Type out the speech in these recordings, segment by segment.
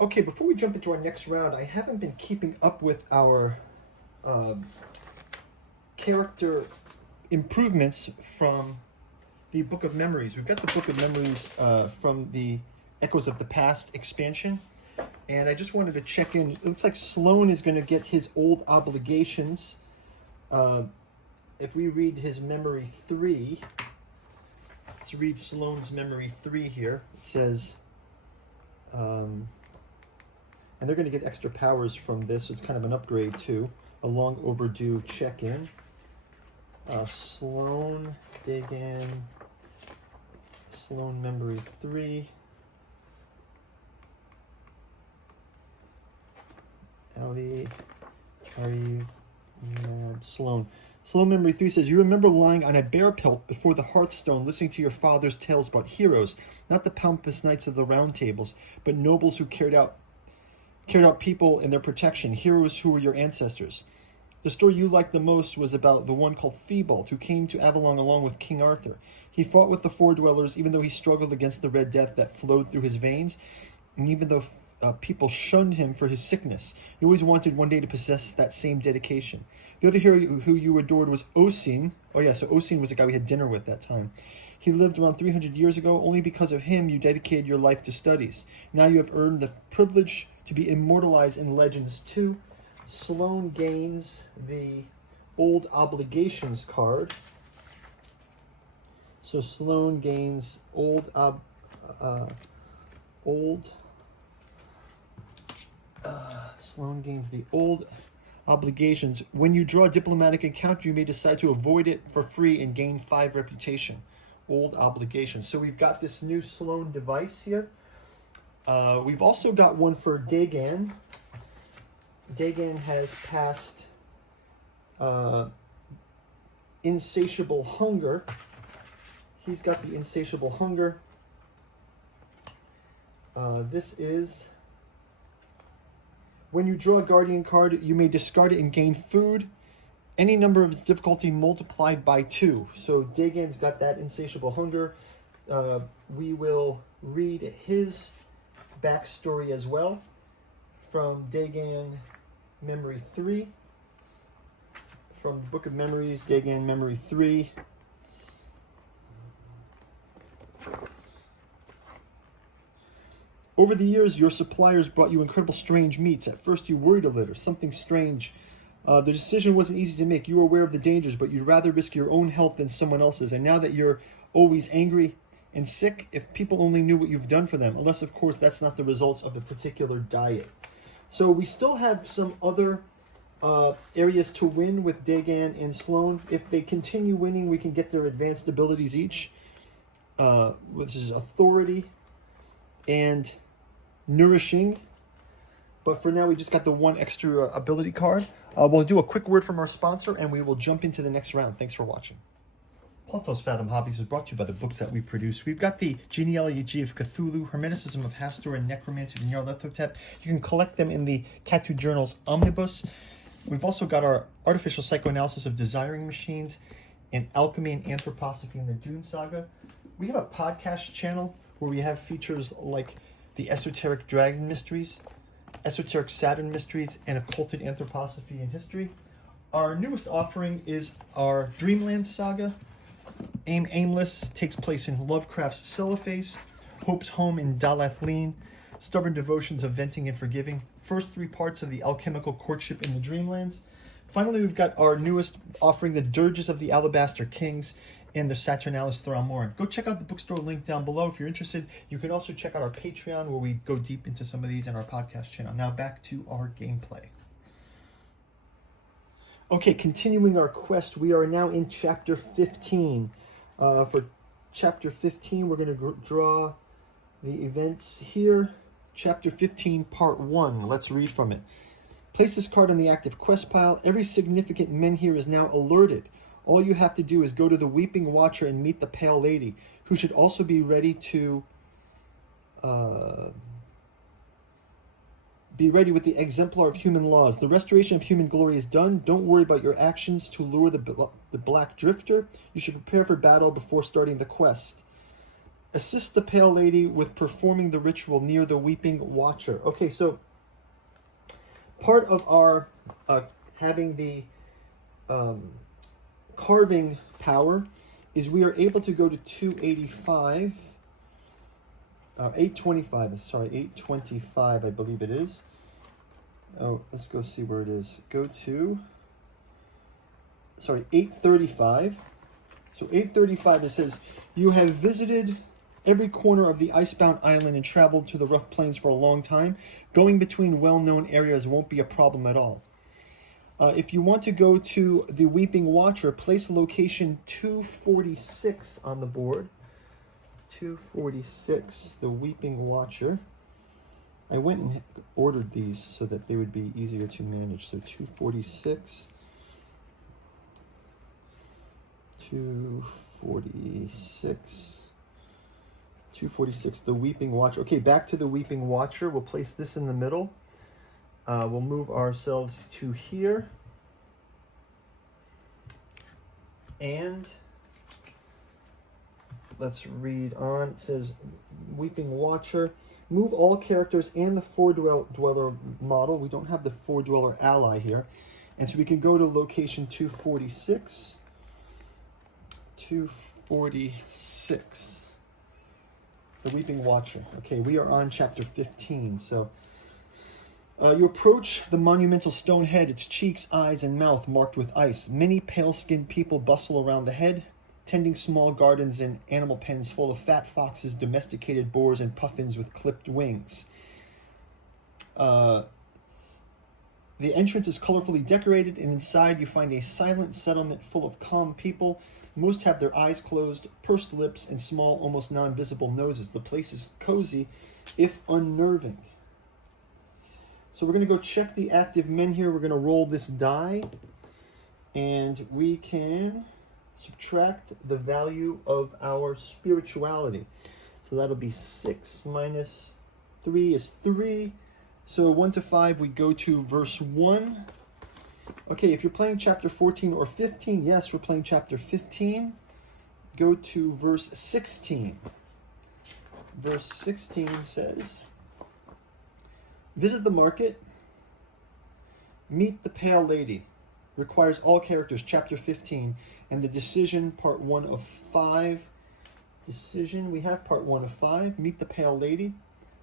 Okay, before we jump into our next round, I haven't been keeping up with our uh, character improvements from the Book of Memories. We've got the Book of Memories from the Echoes of the Past expansion, and I just wanted to check in. It looks like Sloan is going to get his old obligations. If we read his Memory 3, let's read Sloan's Memory 3 here. It says, and they're going to get extra powers from this, so it's kind of an upgrade too. A long overdue check-in. Sloan, dig in. Sloan Memory 3. Ali, Sloan. Sloan Memory 3 says, you remember lying on a bear pelt before the hearthstone listening to your father's tales about heroes, not the pompous knights of the round tables, but nobles who cared out people and their protection, heroes who were your ancestors. The story you liked the most was about the one called Theobald, who came to Avalon along with King Arthur. He fought with the Four Dwellers, even though he struggled against the Red Death that flowed through his veins, and even though people shunned him for his sickness. He always wanted one day to possess that same dedication. The other hero who you adored was Oisin. Oh yeah, so Oisin was the guy we had dinner with that time. He lived around 300 years ago. Only because of him you dedicated your life to studies. Now you have earned the privilege to be immortalized in Legends 2. Sloan gains the Old Obligations card. So Sloan gains Sloan gains the Old Obligations. When you draw a diplomatic encounter, you may decide to avoid it for free and gain 5 reputation. Old Obligations. So we've got this new Sloan device here. We've also got one for Dagan. Dagan has passed Insatiable Hunger. He's got the Insatiable Hunger. This is, when you draw a Guardian card, you may discard it and gain food. Any number of difficulty multiplied by 2. So Dagan's got that Insatiable Hunger. We will read his backstory as well from Dagan Memory 3. From Book of Memories, Dagan Memory 3. Over the years, your suppliers brought you incredible strange meats. At first, you worried a little, something strange. The decision wasn't easy to make. You were aware of the dangers, but you'd rather risk your own health than someone else's. And now that you're always angry and sick, if people only knew what you've done for them, unless, of course, that's not the results of the particular diet. So we still have some other areas to win with Dagan and Sloan. If they continue winning, we can get their advanced abilities each, which is Authority and Nourishing. But for now, we just got the one extra ability card. We'll do a quick word from our sponsor, and we will jump into the next round. Thanks for watching. Plato's Fathom Hobbies is brought to you by the books that we produce. We've got the Genealogy of Cthulhu, Hermeticism of Hastur, and Necromancy of Nyarlathotep. You can collect them in the Catu Journals Omnibus. We've also got our Artificial Psychoanalysis of Desiring Machines and Alchemy and Anthroposophy in the Dune Saga. We have a podcast channel where we have features like the Esoteric Dragon Mysteries, Esoteric Saturn Mysteries, and Occulted Anthroposophy in History. Our newest offering is our Dreamland Saga. Aimless takes place in Lovecraft's Cellophase, Hope's Home in Dalathleen, Stubborn Devotions of Venting and Forgiving, first 3 parts of the Alchemical Courtship in the Dreamlands. Finally, we've got our newest offering, the Dirges of the Alabaster Kings and the Saturnalis Thramoran. Go check out the bookstore link down below if you're interested. You can also check out our Patreon where we go deep into some of these and our podcast channel. Now back to our gameplay. Okay, continuing our quest, we are now in Chapter 15. For Chapter 15, we're going to draw the events here. Chapter 15, Part 1. Let's read from it. Place this card on the active quest pile. Every significant men here is now alerted. All you have to do is go to the Weeping Watcher and meet the Pale Lady, who should also be ready to be ready with the exemplar of human laws. The restoration of human glory is done. Don't worry about your actions to lure the Black Drifter. You should prepare for battle before starting the quest. Assist the Pale Lady with performing the ritual near the Weeping Watcher. Okay, so part of our having the carving power is we are able to go to 285, 825, sorry, 825, I believe it is. Oh, let's go see where it is. Go to, sorry, 835. So 835, it says, you have visited every corner of the icebound island and traveled to the rough plains for a long time. Going between well-known areas won't be a problem at all. If you want to go to the Weeping Watcher, place location 246 on the board. 246, the Weeping Watcher. I went and ordered these so that they would be easier to manage. So 246. 246. 246, the Weeping Watcher. Okay, back to the Weeping Watcher. We'll place this in the middle. We'll move ourselves to here. And let's read on. It says, Weeping Watcher. Move all characters and the Four Dweller model. We don't have the Four Dweller ally here. And so we can go to location 246. 246. The Weeping Watcher. Okay, we are on chapter 15. So you approach the monumental stone head, its cheeks, eyes, and mouth marked with ice. Many pale-skinned people bustle around the head, tending small gardens and animal pens full of fat foxes, domesticated boars, and puffins with clipped wings. The entrance is colorfully decorated, and inside you find a silent settlement full of calm people. Most have their eyes closed, pursed lips, and small, almost non-visible noses. The place is cozy, if unnerving. So we're going to go check the active men here. We're going to roll this die, and we can subtract the value of our spirituality. So that'll be 6 minus 3 is 3. So 1 to 5, we go to verse 1. Okay, if you're playing chapter 14 or 15, yes, we're playing chapter 15. Go to verse 16. Verse 16 says, visit the market, meet the Pale Lady. Requires all characters, chapter 15. And the decision, part 1 of 5. Decision, we have part 1 of 5. Meet the Pale Lady.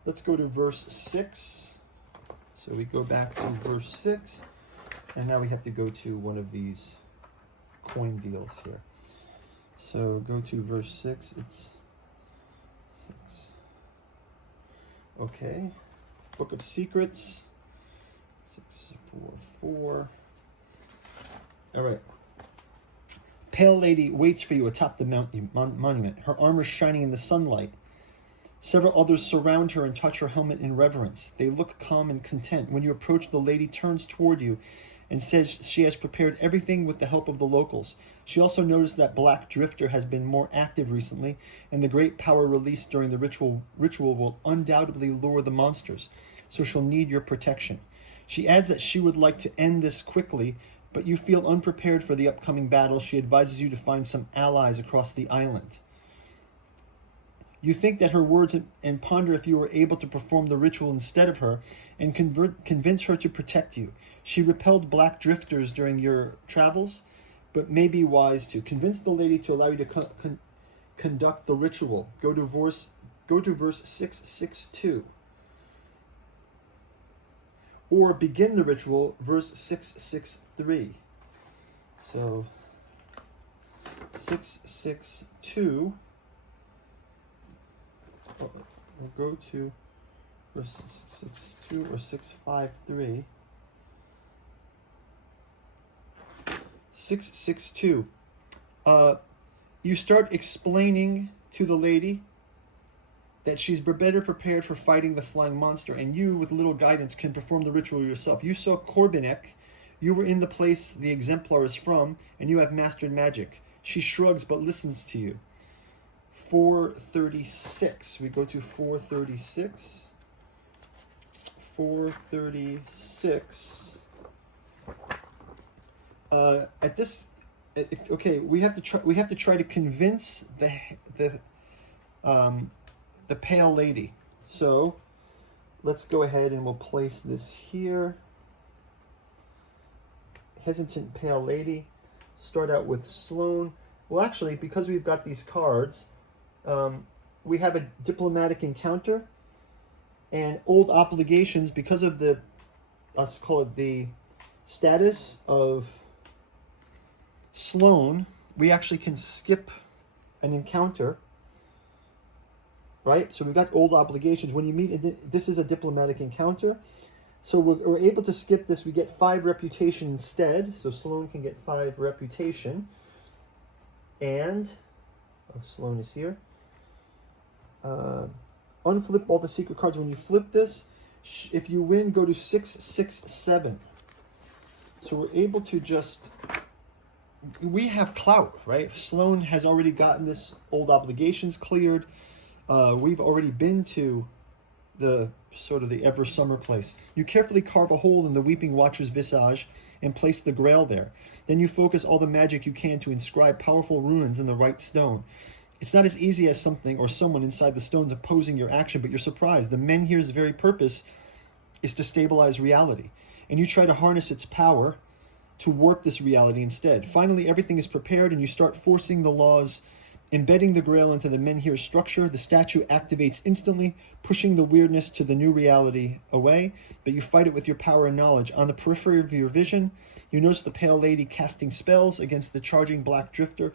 Let's go to verse 6. So we go back to verse 6. And now we have to go to one of these coin deals here. So go to verse 6. It's 6. Okay. Book of Secrets. 644. All right. Pale Lady waits for you atop the monument, her armor shining in the sunlight. Several others surround her and touch her helmet in reverence. They look calm and content. When you approach, the lady turns toward you and says she has prepared everything with the help of the locals. She also noticed that Black Drifter has been more active recently, and the great power released during the ritual will undoubtedly lure the monsters, so she'll need your protection. She adds that she would like to end this quickly, but you feel unprepared for the upcoming battle. She advises you to find some allies across the island. You think that her words and ponder if you were able to perform the ritual instead of her and convince her to protect you. She repelled Black Drifters during your travels, but may be wise to convince the lady to allow you to conduct the ritual. Go to verse 662. Or begin the ritual, verse 663. So 662. We'll go to verse 662 or 653. 662. You start explaining to the lady that she's better prepared for fighting the flying monster, and you, with little guidance, can perform the ritual yourself. You saw Corbinek. You were in the place the exemplar is from, and you have mastered magic. She shrugs but listens to you. 436. We go to 436. 436. At this, okay, we have to try to convince the the Pale Lady. So let's go ahead and we'll place this here. Hesitant Pale Lady. Start out with Sloane. Well, actually, because we've got these cards, we have a diplomatic encounter and old obligations because of the, let's call it the status of Sloane. We actually can skip an encounter, right? So we've got old obligations. When you meet, this is a diplomatic encounter. So we're able to skip this. We get 5 reputation instead. So Sloane can get 5 reputation. And, oh, Sloane is here. Unflip all the secret cards. When you flip this, if you win, go to 6, 6, 7. So we're able to just, we have clout, right? Sloane has already gotten this old obligations cleared. We've already been to the sort of the ever summer place. You carefully carve a hole in the Weeping Watcher's visage and place the Grail there. Then you focus all the magic you can to inscribe powerful runes in the right stone. It's not as easy as something or someone inside the stones opposing your action, but you're surprised. The Menhir's very purpose is to stabilize reality, and you try to harness its power to warp this reality instead. Finally, everything is prepared, and you start forcing the laws, embedding the Grail into the Menhir structure. The statue activates instantly, pushing the weirdness to the new reality away, but you fight it with your power and knowledge. On the periphery of your vision, you notice the Pale Lady casting spells against the charging Black Drifter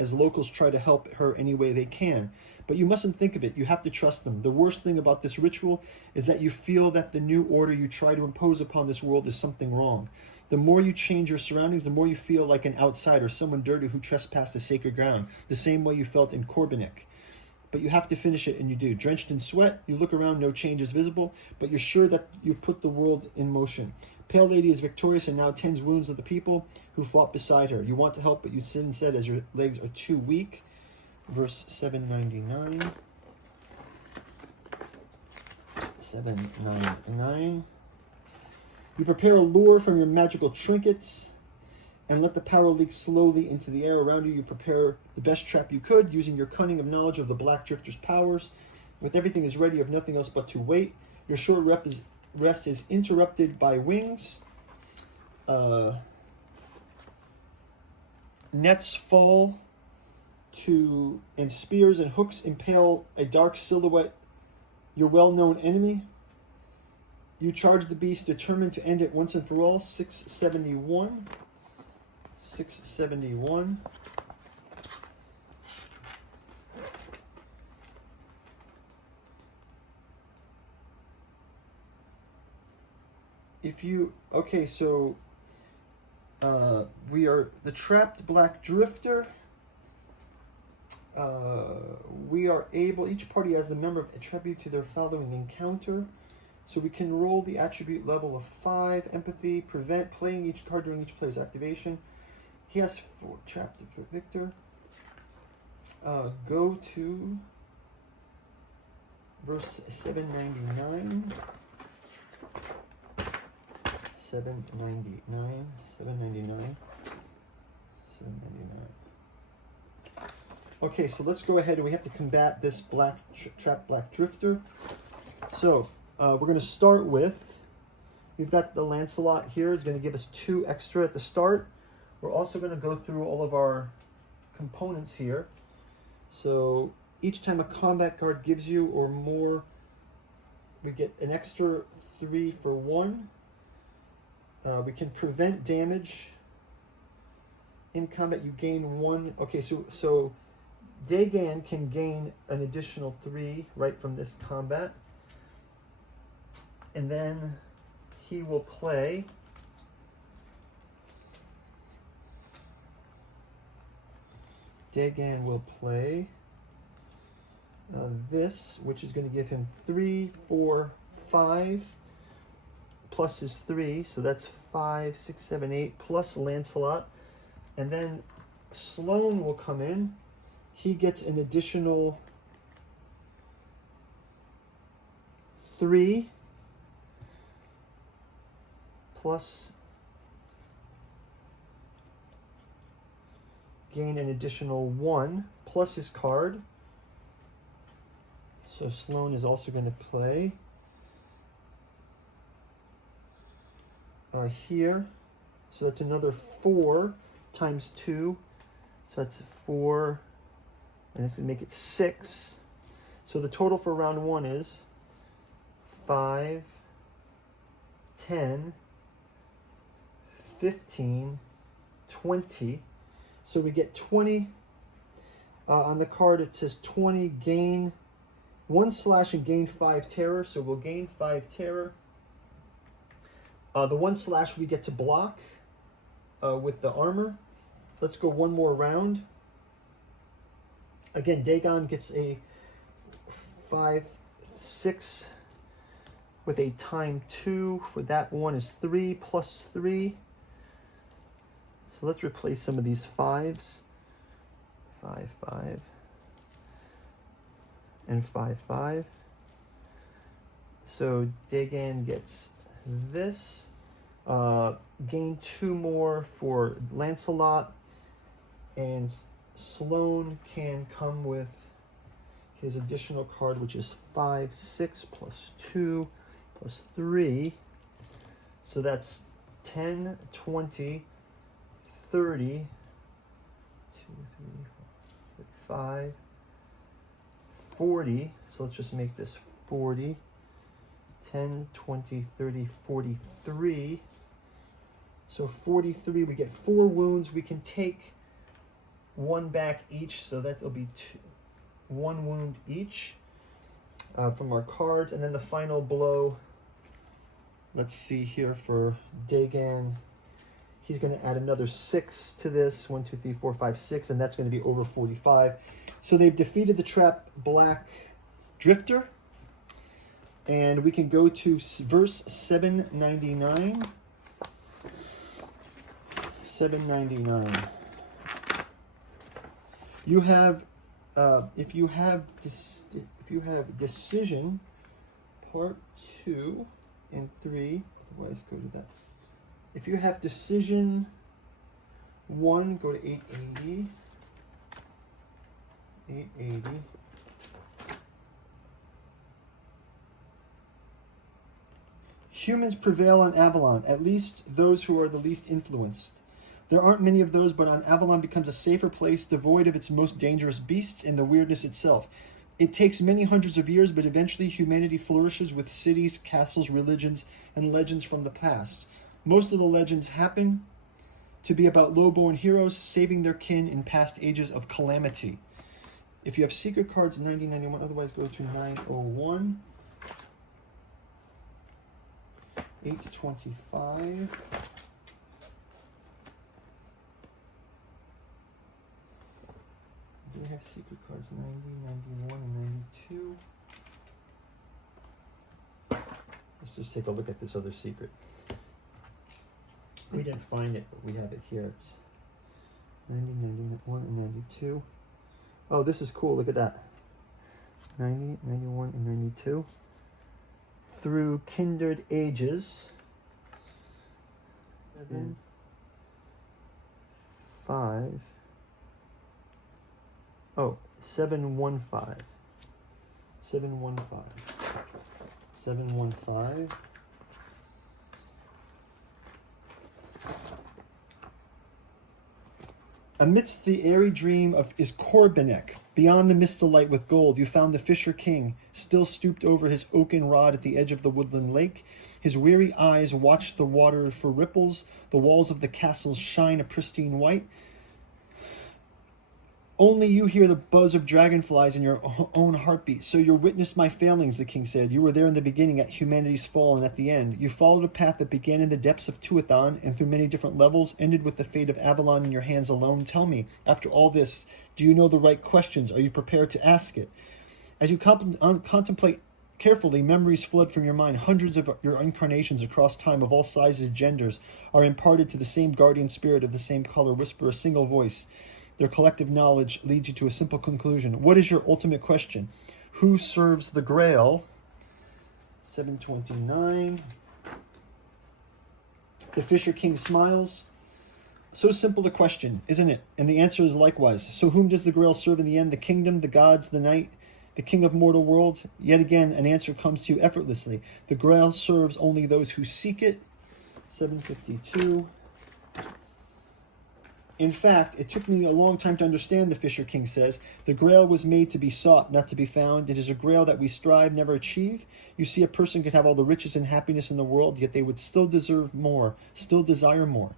as locals try to help her any way they can. But you mustn't think of it. You have to trust them. The worst thing about this ritual is that you feel that the new order you try to impose upon this world is something wrong. The more you change your surroundings, the more you feel like an outsider, someone dirty who trespassed a sacred ground, the same way you felt in Korbanik. But you have to finish it, and you do. Drenched in sweat, you look around, no change is visible, but you're sure that you've put the world in motion. Pale Lady is victorious and now tends wounds of the people who fought beside her. You want to help, but you sit instead as your legs are too weak. Verse 799. 799. You prepare a lure from your magical trinkets and let the power leak slowly into the air around you. You prepare the best trap you could using your cunning of knowledge of the Black Drifter's powers. With everything is ready, you have nothing else but to wait. Your short rest is interrupted by wings. Nets fall and spears and hooks impale a dark silhouette, your well-known enemy. You charge the beast, determined to end it once and for all. 671. 671. Okay, so we are the trapped Black Drifter. We are able, each party has the member attribute to their following encounter. So we can roll the attribute level of 5, empathy, prevent playing each card during each player's activation. He has 4, trapped Victor. Go to verse 799. 799. 799. 799. Okay, so let's go ahead and we have to combat this trapped Black Drifter. So we're going to start with, we've got the Lancelot here. It's going to give us 2 extra at the start. We're also going to go through all of our components here. So each time a combat card gives you or more, we get an extra 3 for 1. We can prevent damage. In combat, you gain 1. Okay, so Dagan can gain an additional 3 right from this combat. And then he will play Dagan will play this, which is going to give him 3, 4, 5 plus his 3, so that's 5, 6, 7, 8 plus Lancelot. And then Sloane will come in. He gets an additional 3 plus gain an additional 1 plus his card. So Sloan is also going to play here. So that's another 4 times 2. So that's 4, and it's going to make it 6. So the total for round 1 is 5, 10, 15, 20. So we get 20. On the card it says 20, gain 1 slash and gain 5 terror. So we'll gain 5 terror. The 1 slash we get to block with the armor. Let's go one more round. Again, Dagon gets a 5, 6 with a time 2. For that one is 3 plus 3. So let's replace some of these 5s. 5, 5, and 5, 5. So Dagon gets this. Gain 2 more for Lancelot, and Sloan can come with his additional card, which is 5, 6 plus 2 plus 3. So that's 10, 20, 30, 2, 3, 4, 5, 40. So let's just make this 40. 10, 20, 30, 43. So 43, we get 4 wounds. We can take 1 back each, so that'll be 1 wound each from our cards. And then the final blow, let's see here for Dagon. He's going to add another 6 to this. 1, 2, 3, 4, 5, 6, and that's going to be over 45. So they've defeated the Trap Black Drifter. And we can go to verse 799. 799. You have, if you have decision, part 2 and 3. Otherwise, go to that. If you have decision 1, go to 880. 880. Humans prevail on Avalon, at least those who are the least influenced. There aren't many of those, but on Avalon becomes a safer place, devoid of its most dangerous beasts and the weirdness itself. It takes many hundreds of years, but eventually humanity flourishes with cities, castles, religions, and legends from the past. Most of the legends happen to be about low-born heroes saving their kin in past ages of calamity. If you have secret cards, 9091, otherwise go to 901. 825. Do we have secret cards? 90, 91, and 92. Let's just take a look at this other secret. We didn't find it, but we have it here. It's 90, 91, and 92. Oh, this is cool. Look at that. 90, 91, and 92. Through kindred ages. 7, 5. Oh, 715. 715. 715. Amidst the airy dream of is Korbanek. Beyond the mist alight with gold, you found the Fisher King, still stooped over his oaken rod at the edge of the woodland lake. His weary eyes watch the water for ripples. The walls of the castles shine a pristine white. Only you hear the buzz of dragonflies in your own heartbeat. So you witnessed my failings, the king said. You were there in the beginning, at humanity's fall, and at the end. You followed a path that began in the depths of Tuathan and through many different levels, ended with the fate of Avalon in your hands alone. Tell me, after all this, do you know the right questions? Are you prepared to ask it? As you contemplate carefully, memories flood from your mind. Hundreds of your incarnations across time of all sizes, genders, are imparted to the same guardian spirit of the same color. Whisper a single voice. Their collective knowledge leads you to a simple conclusion. What is your ultimate question? Who serves the Grail? 729. The Fisher King smiles. So simple a question, isn't it? And the answer is likewise. So whom does the Grail serve in the end? The kingdom, the gods, the night, The king of mortal world, yet again, an answer comes to you effortlessly. The Grail serves only those who seek it. 752. In fact, it took me a long time to understand, the Fisher King says. The Grail was made to be sought, not to be found. It is a Grail that we strive, never achieve. You see, a person could have all the riches and happiness in the world, yet they would still deserve more, still desire more.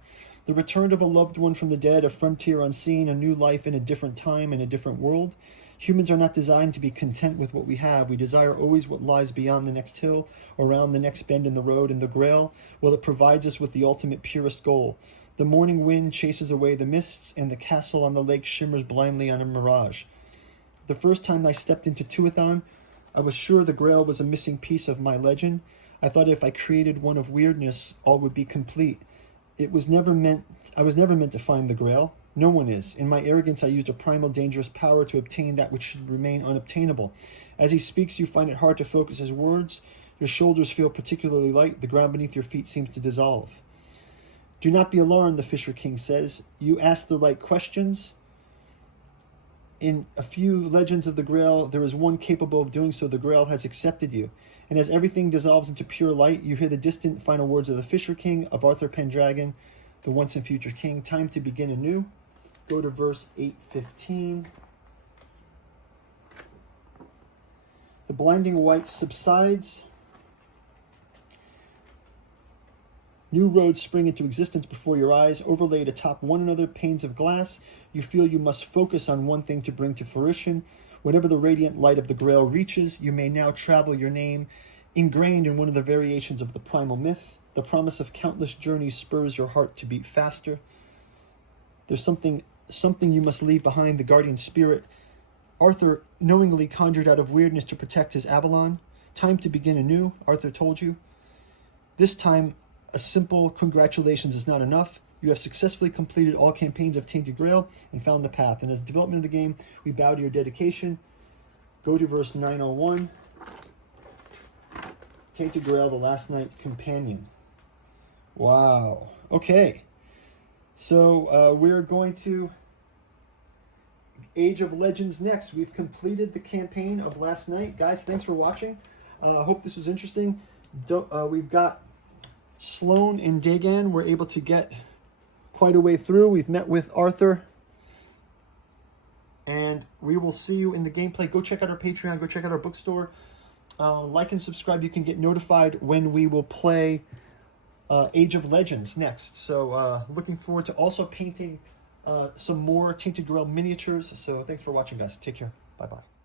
The return of a loved one from the dead, a frontier unseen, a new life in a different time, in a different world. Humans are not designed to be content with what we have. We desire always what lies beyond the next hill, around the next bend in the road. And the Grail, well, it provides us with the ultimate, purest goal. The morning wind chases away the mists, and the castle on the lake shimmers blindly on a mirage. The first time I stepped into Tuathon, I was sure the Grail was a missing piece of my legend. I thought if I created one of weirdness, all would be complete. I was never meant to find the Grail. No one is. In my arrogance, I used a primal, dangerous power to obtain that which should remain unobtainable. As he speaks, you find it hard to focus his words. Your shoulders feel particularly light. The ground beneath your feet seems to dissolve. Do not be alarmed, the Fisher King says. You ask the right questions. In a few legends of the Grail, there is one capable of doing so. The Grail has accepted you. And as everything dissolves into pure light, you hear the distant final words of the Fisher King, of Arthur Pendragon, the once and future king. Time to begin anew. Go to verse 8:15. The blinding white subsides. New roads spring into existence before your eyes, overlaid atop one another, panes of glass. You feel you must focus on one thing to bring to fruition. Whenever the radiant light of the Grail reaches, you may now travel your name, ingrained in one of the variations of the primal myth. The promise of countless journeys spurs your heart to beat faster. There's something you must leave behind, the guardian spirit. Arthur knowingly conjured out of weirdness to protect his Avalon. Time to begin anew, Arthur told you. This time, a simple congratulations is not enough. You have successfully completed all campaigns of Tainted Grail and found the path. And as development of the game, we bow to your dedication. Go to verse 901. Tainted Grail, the Last Night Companion. Wow. Okay. So we're going to Age of Legends next. We've completed the campaign of last night. Guys, thanks for watching. Hope this was interesting. We've got Sloan and Dagan. We're able to get quite a way through. We've met with Arthur. And we will see you in the gameplay. Go check out our Patreon. Go check out our bookstore. Like and subscribe. You can get notified when we will play Age of Legends next. So looking forward to also painting some more Tainted Grail miniatures. So thanks for watching, guys. Take care. Bye-bye.